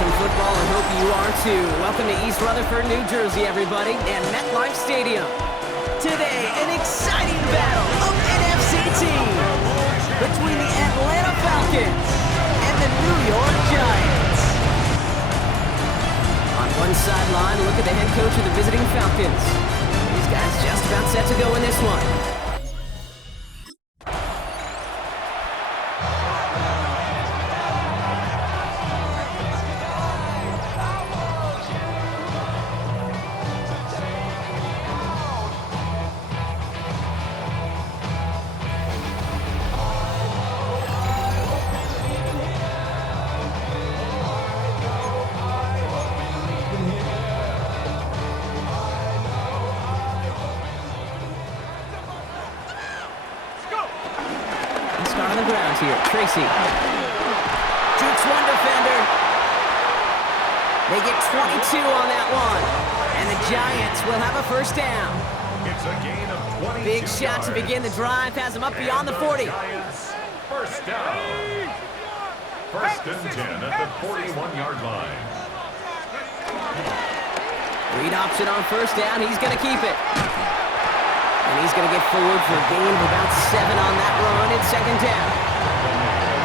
some football and hope you are too. Welcome to East Rutherford, New Jersey, everybody, and MetLife Stadium. Today, an exciting battle of NFC teams between the Atlanta Falcons and the New York Giants. On one sideline, look at the head coach of the visiting Falcons. These guys just about set to go in this one. On the ground here, Tracy. Jukes one defender. They get 22 on that one. And the Giants will have a first down. It's a gain of 22 Big shot to begin the drive. Has them up beyond the 40. Giants, first down. First and 10 at the 41-yard line. Read option on first down. He's going to keep it. And he's going to get forward for a gain of about 7 on that run. It's second down.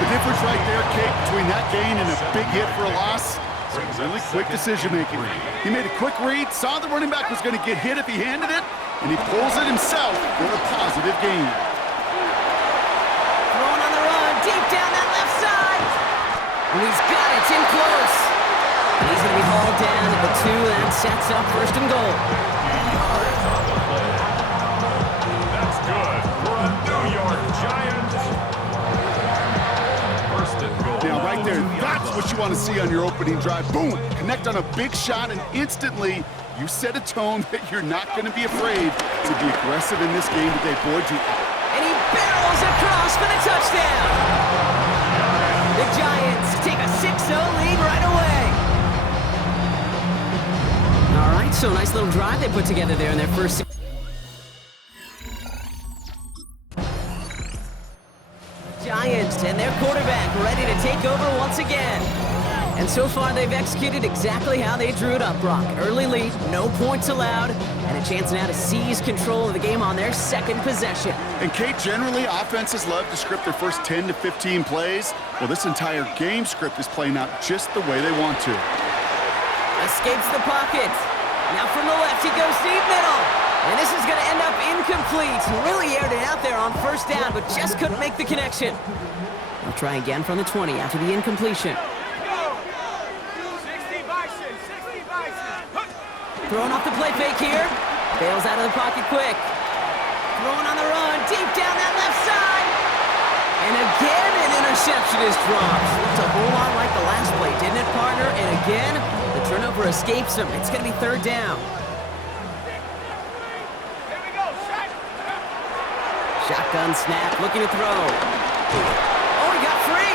The difference right there, Kate, between that gain and a big hit for a loss, really quick decision-making. He made a quick read, saw the running back was going to get hit if he handed it, and he pulls it himself for a positive gain. Throwing on the run, deep down that left side. And he's got it. It's in close. And he's going to be hauled down at the 2. That sets up first and goal. Now, right there, that's what you want to see on your opening drive. Boom! Connect on a big shot, and instantly, you set a tone that you're not going to be afraid to be aggressive in this game today. Boy, and he barrels across for the touchdown. The Giants take a 6-0 lead right away. All right, so nice little drive they put together there in their first. Giants and their quarterback ready to take over once again. And so far, they've executed exactly how they drew it up, Brock. Early lead, no points allowed, and a chance now to seize control of the game on their second possession. And Kate, generally, offenses love to script their first 10 to 15 plays. Well, this entire game script is playing out just the way they want to. Escapes the pocket. Now from the left, he goes deep middle. And this is going to end up incomplete. Really aired it out there on first down, but just couldn't make the connection. They'll try again from the 20 after the incompletion. Throwing off the play fake here. Bails out of the pocket quick. Throwing on the run, deep down that left side. And again, an interception is dropped. Looked a whole lot like the last play, didn't it, partner? And again, the turnover escapes him. It's going to be third down. Shotgun snap, looking to throw. Oh, he got free.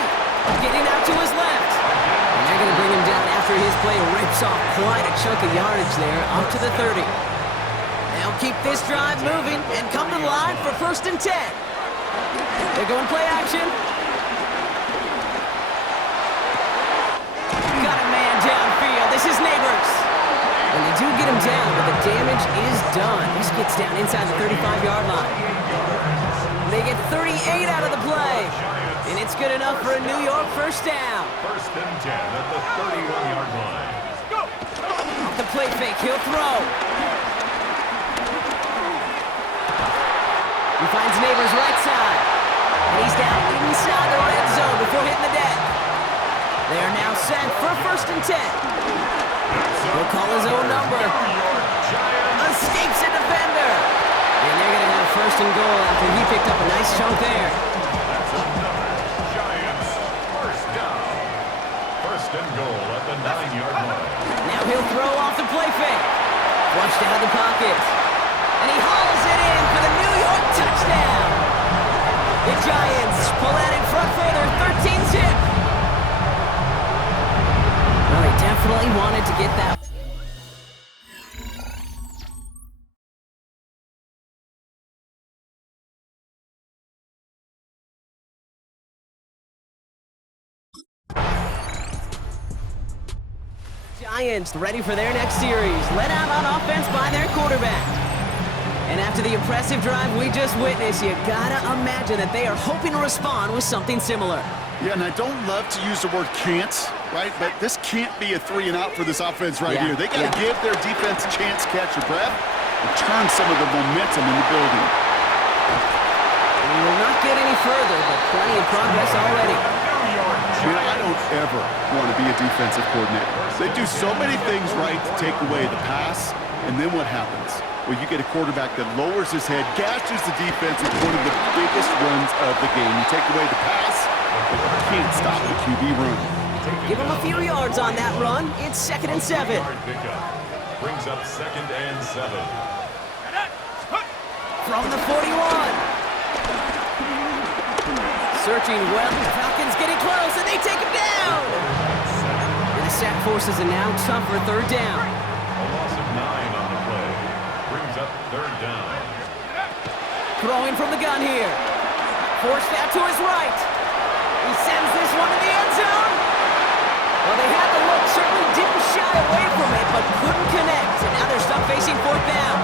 Getting out to his left. And they're going to bring him down after his play rips off quite a chunk of yardage there, up to the 30. They'll keep this drive moving and come to the line for first and 10. They're going play action. Got a man downfield. This is Neighbors. And they do get him down, but the damage is done. This gets down inside the 35-yard line. They get 38 out of the play. And it's good enough for a New York first down. First and 10 at the 31-yard line. Off the play fake, he'll throw. He finds Neighbors right side. And he's down inside the red zone before hitting the deck. They are now set for first and 10. He'll call his own number. Escapes a defender. And they're going to have first and goal after he picked up a nice chunk there. That's another Giants first down. First and goal at the 9-yard line. Now he'll throw off the play fake. Flushed out of the pocket. And he hauls it in for the New York touchdown. The Giants pull out in front for their 13-zip. Well, he definitely wanted to get that. Giants ready for their next series, led out on offense by their quarterback. And after the impressive drive we just witnessed, you gotta imagine that they are hoping to respond with something similar. Yeah, and I don't love to use the word can't, right? But this can't be a 3-and-out for this offense right here. They got to give their defense a chance to catch your breath and turn some of the momentum in the building. We will not get any further, but plenty of progress already. I don't ever want to be a defensive coordinator. They do so many things right to take away the pass, and then what happens? Well, you get a quarterback that lowers his head, gashes the defense with one of the biggest runs of the game. You take away the pass, but you can't stop the QB run. Give him a few yards on that run. It's 2nd and 7. Brings up 2nd and 7. From the 41. Searching well. Falcons getting close, and they take him down. And the sack forces a now tougher 3rd down. A loss of 9 on the play. Brings up 3rd down. Throwing from the gun here. Forced out to his right. He sends this one to the end zone. Well, they had the look, certainly didn't shy away from it, but couldn't connect. And now they're stuck facing 4th down.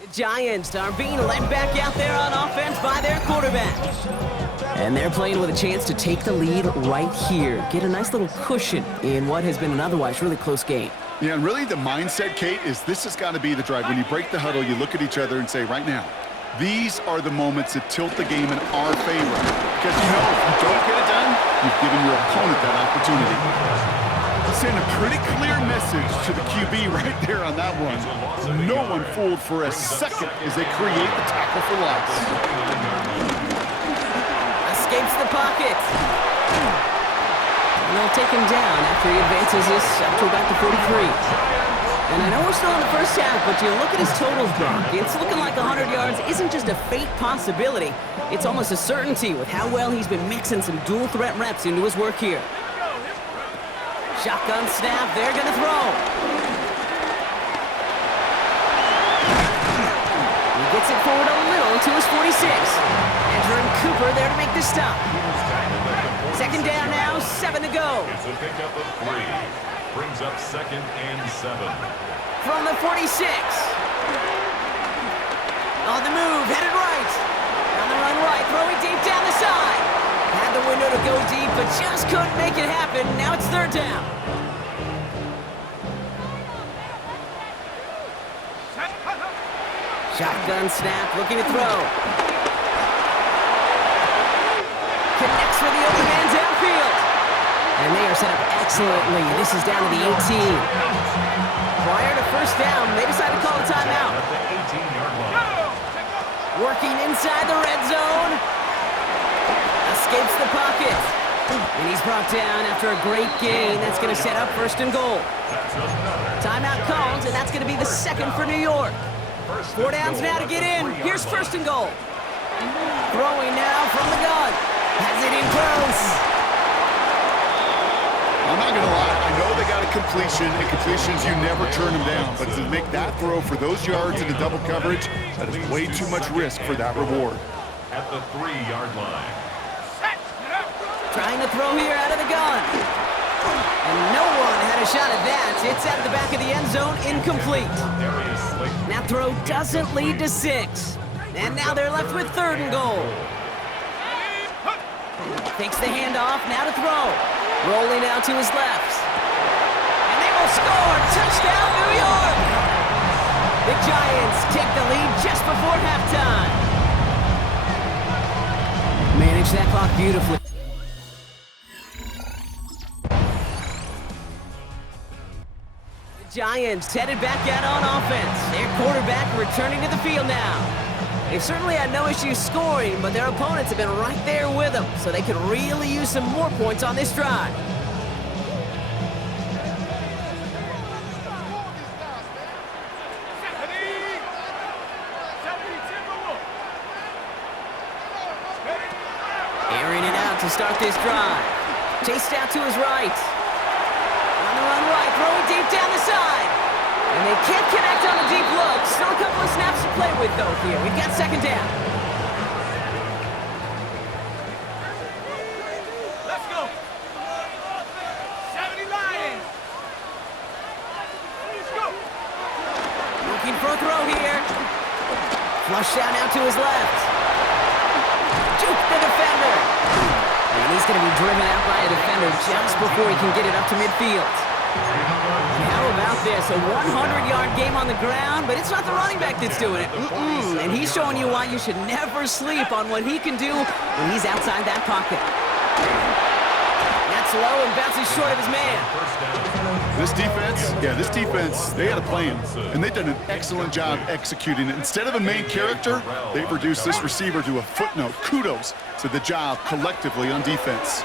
The Giants are being led back out there on offense by their quarterback. And they're playing with a chance to take the lead right here. Get a nice little cushion in what has been an otherwise really close game. Yeah, and really the mindset, Kate, is this has got to be the drive. When you break the huddle, you look at each other and say, right now, these are the moments that tilt the game in our favor. Because you know, if you don't get it done, you've given your opponent that opportunity. Send a pretty clear message to the QB right there on that one. No one fooled for a second as they create the tackle for loss. Escapes the pocket. And they'll take him down after he advances this up to about the 43. And I know we're still in the first half, but you look at his totals, Brock. It's looking like 100 yards isn't just a fate possibility. It's almost a certainty with how well he's been mixing some dual threat reps into his work here. Shotgun snap, they're going to throw. He gets it forward a little to his 46. Entering Cooper there to make the stop. 2nd down now, 7 to go. It's a pickup of 3. Brings up 2nd and 7. From the 46. On the move, headed right. On the run right, throwing deep down the side. Had the window to go deep, but just couldn't make it happen. Now it's 3rd down. Shotgun snap, looking to throw. Connects with the open man downfield. And they are set up excellently. This is down to the 18. Prior to 1st down, they decided to call a timeout. At the 18-yard line. Working inside the red zone. Escapes the pocket. And he's brought down after a great gain. That's going to set up 1st and goal. Timeout called, and that's going to be the 2nd for New York. 4 downs now to get in. Here's 1st and goal. Throwing now from the gun. Has it in close. I'm not going to lie. I know they got a completion, and completions, you never turn them down. But to make that throw for those yards in the double coverage, that is way too much risk for that reward. At the 3-yard line. Trying to throw here out of the gun. And no one had a shot at that. It's at the back of the end zone, incomplete. That throw doesn't lead to 6. And now they're left with 3rd and goal. Takes the handoff, now to throw. Rolling out to his left. And they will score! Touchdown, New York! The Giants take the lead just before halftime. Manage that clock beautifully. Giants headed back out on offense. Their quarterback returning to the field now. They've certainly had no issues scoring, but their opponents have been right there with them, so they could really use some more points on this drive. Airing it out to start this drive. Chased out to his right. On the run right, throwing deep down the side. And they can't connect on a deep look. Still a couple of snaps to play with, though, here. We've got 2nd down. Flush down out to his left. Juke the defender. And he's going to be driven out by a defender just before he can get it up to midfield. And how about this? A 100-yard game on the ground, but it's not the running back that's doing it. And he's showing you why you should never sleep on what he can do when he's outside that pocket. That's low and bounces short of his man. This defense, they had a plan, and they've done an excellent job executing it. Instead of a main character, they've reduced this receiver to a footnote. Kudos to the job collectively on defense.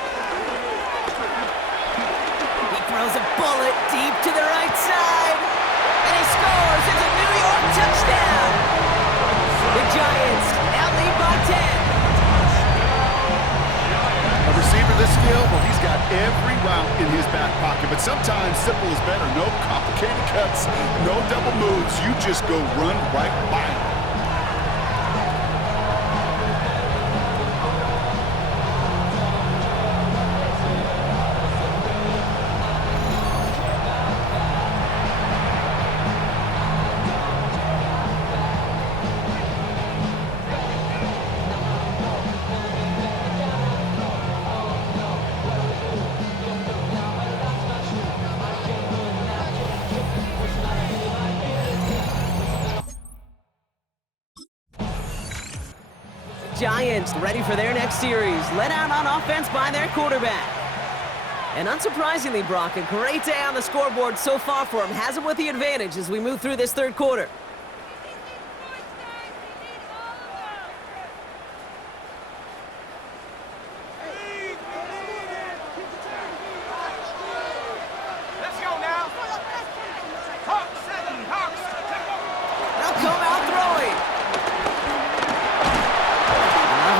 He throws a bullet deep to the right side, and he scores. It's a New York touchdown. The Giants now lead by 10. A receiver this skill, well, he's got every route in his back pocket, but sometimes simple is better. No complicated cuts, no double moves. You just go run right by him. Giants ready for their next series, led out on offense by their quarterback. And unsurprisingly, Brock, a great day on the scoreboard so far for him. Has him with the advantage as we move through this third quarter.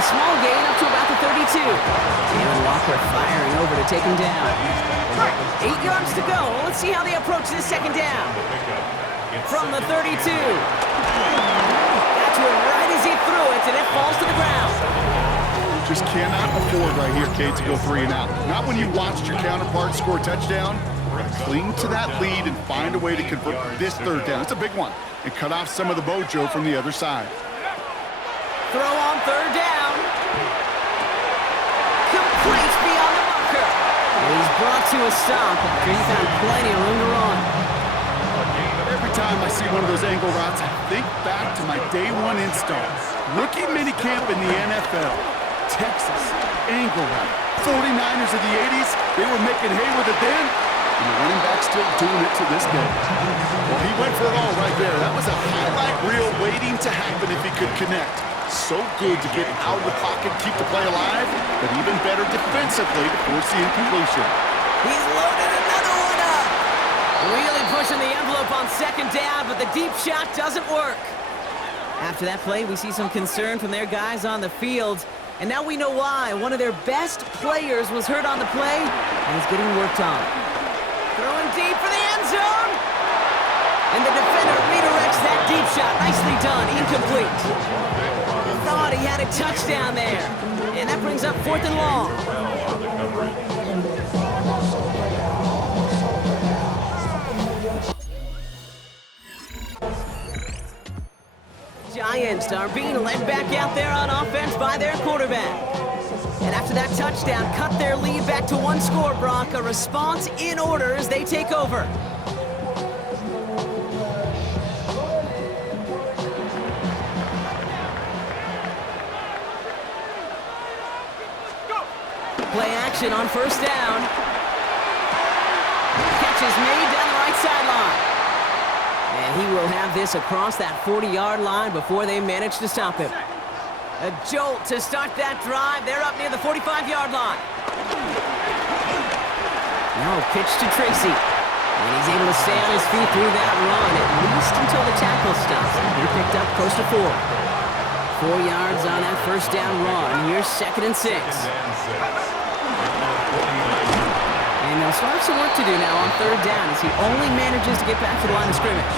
Small gain up to about the 32. Jalen Walker firing over to take him down. 8 yards to go. Let's see how they approach this second down. From the 32. Got to it right as he threw it, and it falls to the ground. Just cannot afford right here, Kate, to go 3 and out. Not when you watched your counterpart score a touchdown. Cling to that lead and find a way to convert this third down. It's a big one. And cut off some of the mojo from the other side. Throw on third down. Complete beyond the marker. And he's brought to a stop after he found plenty of room to run. Every time I see one of those angle routes, I think back to my day one install. Rookie minicamp in the NFL. Texas, angle route. 49ers of the 80s, they were making hay with it then. And the running back still doing it to this day. Well, he went for it all right there. That was a highlight reel waiting to happen if he could connect. So good to get out of the pocket, keep the play alive, but even better defensively to force the incompletion. He's loaded another one up. Really pushing the envelope on second down, but the deep shot doesn't work. After that play, we see some concern from their guys on the field. And now we know why. One of their best players was hurt on the play and is getting worked on. Throwing deep for the end zone. And the defender redirects that deep shot. Nicely done. Incomplete. Thought he had a touchdown there. And that brings up 4th and long. Giants are being led back out there on offense by their quarterback. And after that touchdown, cut their lead back to 1 score, Brock. A response in order as they take over. Play action on first down. Catch is made down the right sideline. And he will have this across that 40-yard line before they manage to stop him. A jolt to start that drive. They're up near the 45-yard line. Now a pitch to Tracy. And he's able to stay on his feet through that run, at least until the tackle stops. He picked up close to 4. 4 yards on that first down run. Here's 2nd and 6. And he'll start some work to do now on third down as he only manages to get back to the line of scrimmage.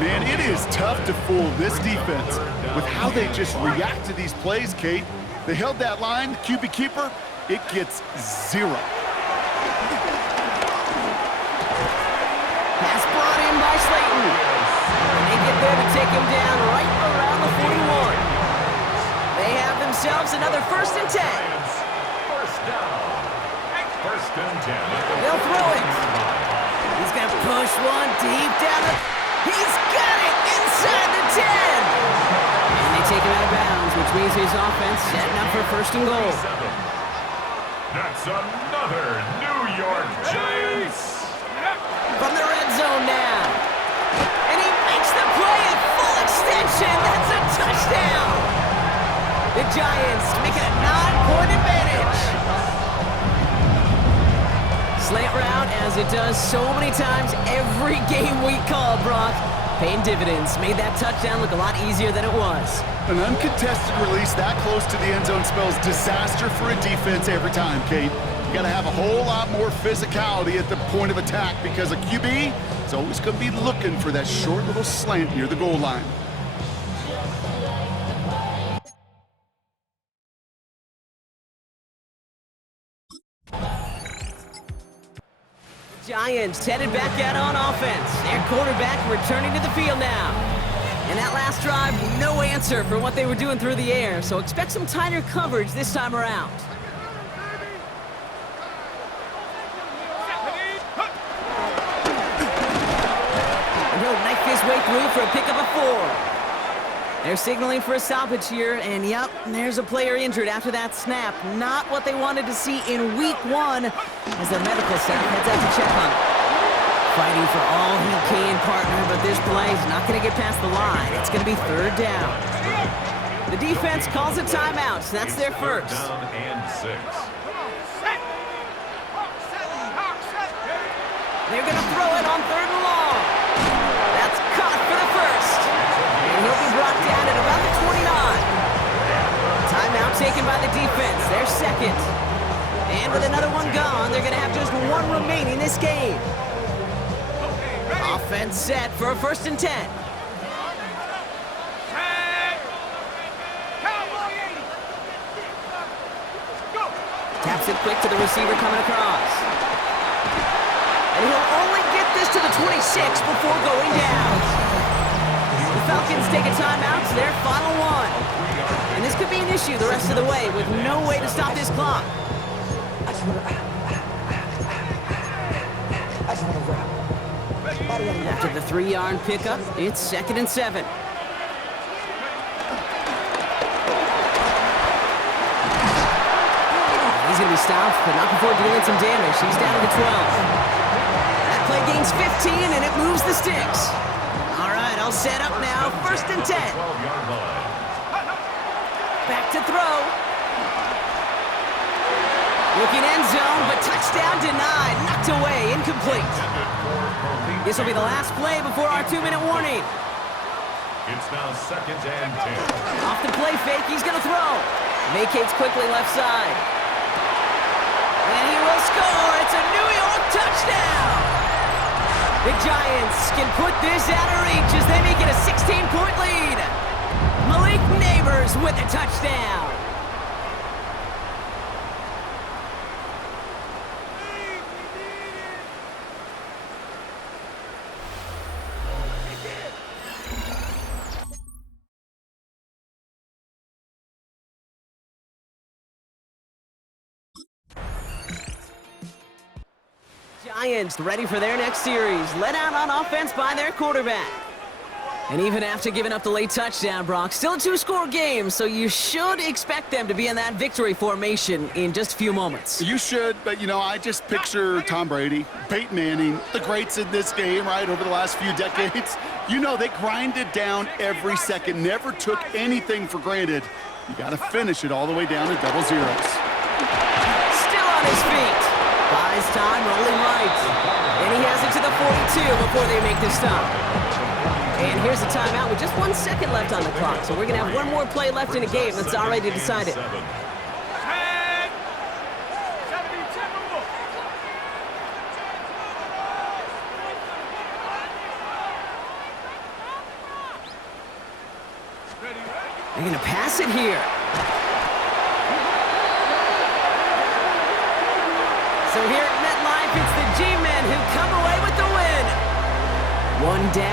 Man, it is tough to fool this defense with how they just react to these plays, Kate. They held that line, QB keeper, it gets 0. Pass brought in by Slayton. And they get there to take him down right around the 41. They have themselves another 1st and 10. First down. First and 10. They'll throw it. He's going to push one deep down the... He's got it inside the 10. And they take him out of bounds, which means his offense setting up for 1st and goal. That's another New York Giants. From the red zone now. And he makes the play at full extension. That's a touchdown. The Giants make it a 9-point advantage. Slant route, as it does so many times every game we call, Brock. Paying dividends. Made that touchdown look a lot easier than it was. An uncontested release that close to the end zone spells disaster for a defense every time, Kate. You got to have a whole lot more physicality at the point of attack because a QB is always going to be looking for that short little slant near the goal line. Giants headed back out on offense. Their quarterback returning to the field now. And that last drive, no answer for what they were doing through the air, so expect some tighter coverage this time around. And he'll knife his way through for a pickup of 4. They're signaling for a stoppage here, and yep, there's a player injured after that snap. Not what they wanted to see in week 1 as their medical staff heads out to check on him. Fighting for all he can, partner, but this play is not going to get past the line. It's going to be 3rd down. The defense calls a timeout, so that's their first. Down and 6. They're going to throw it on 3rd and long. That's caught for the first. And he'll be brought down at about the 29. Timeout taken by the defense, their second. And with another one gone, they're going to have just 1 remaining this game. Offense set for a 1st and 10. Taps it quick to the receiver coming across. And he'll only get this to the 26 before going down. The Falcons take a timeout to their final one. And this could be an issue the rest of the way with no way to stop this clock. After the 3-yard pickup, it's 2nd and 7. He's going to be stopped, but not before dealing some damage. He's down to the 12. That play gains 15, and it moves the sticks. All right, I'll set up now. 1st and 10. Back to throw. Looking end zone, but touchdown denied. Knocked away, incomplete. This will be the last play before our 2-minute warning. It's now 2nd and 10. Off the play fake, he's going to throw. Vacates quickly left side. And he will score. It's a New York touchdown. The Giants can put this out of reach as they make it a 16-point lead. Malik Neighbors with a touchdown. Giants ready for their next series, led out on offense by their quarterback. And even after giving up the late touchdown, Brock, still a 2-score game, so you should expect them to be in that victory formation in just a few moments. You should, but, you know, I just picture Tom Brady, Peyton Manning, the greats in this game, right, over the last few decades. You know, they grinded down every second, never took anything for granted. You got to finish it all the way down to double zeros. Still on his feet. Buys time, rolling right. And he has it to the 42 before they make the stop. And here's a timeout with just 1 second left on the clock. So we're going to have one more play left in the game that's already decided. They're going to pass it here. So here at MetLife, it's the G-Men who come away with the win. One down.